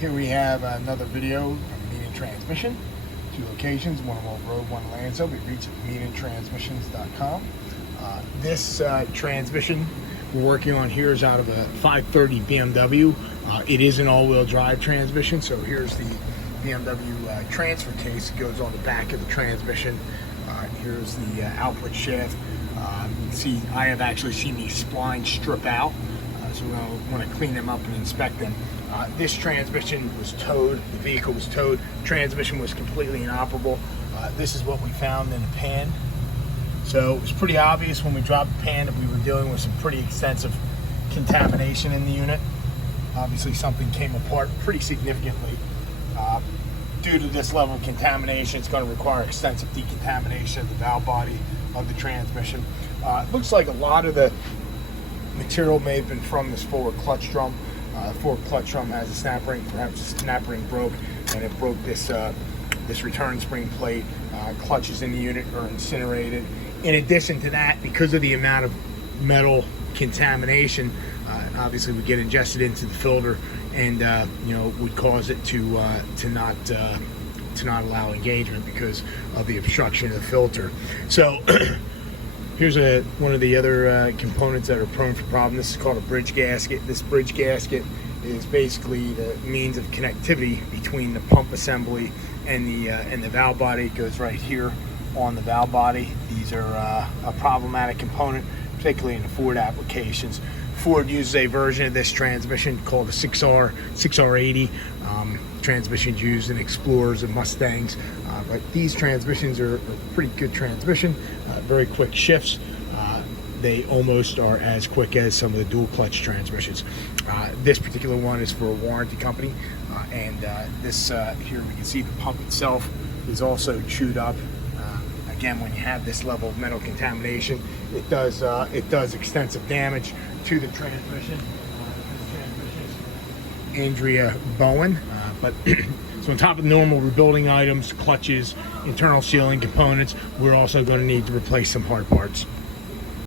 Here we have another video from Mean Transmission. 2 locations, one on Old Road, one in Lansdale. We reach at meanandtransmissions.com. This transmission we're working on here is out of a 530 BMW. It is an all-wheel drive transmission, so here's the BMW transfer case. It goes on the back of the transmission. Here's the output shaft. You can see I have actually seen these splines strip out, so we're going to want to clean them up and inspect them. This transmission was towed, the vehicle was towed, transmission was completely inoperable. This is what we found in the pan. So it was pretty obvious when we dropped the pan that we were dealing with some pretty extensive contamination in the unit. Obviously something came apart pretty significantly. Due to this level of contamination, it's going to require extensive decontamination of the valve body of the transmission. It looks like a lot of the material may have been from this forward clutch drum. The forward clutch drum has a snap ring, perhaps a snap ring broke, and it broke this return spring plate. Clutches in the unit are incinerated. In addition to that, because of the amount of metal contamination, obviously would get ingested into the filter, and would cause it to not allow engagement because of the obstruction of the filter. So here's one of the other components that are prone for problem. This is called a bridge gasket. This bridge gasket is basically the means of connectivity between the pump assembly and the valve body. It goes right here on the valve body. These are a problematic component, particularly in the Ford applications. Ford uses a version of this transmission called a 6R80. Transmissions used in Explorers and Mustangs, but these transmissions are a pretty good transmission, very quick shifts. They almost are as quick as some of the dual clutch transmissions. This particular one is for a warranty company, and this here we can see the pump itself is also chewed up. Again, when you have this level of metal contamination, it does extensive damage to the transmission. Andrea Bowen, so on top of normal rebuilding items, clutches, internal sealing components, we're also going to need to replace some hard parts.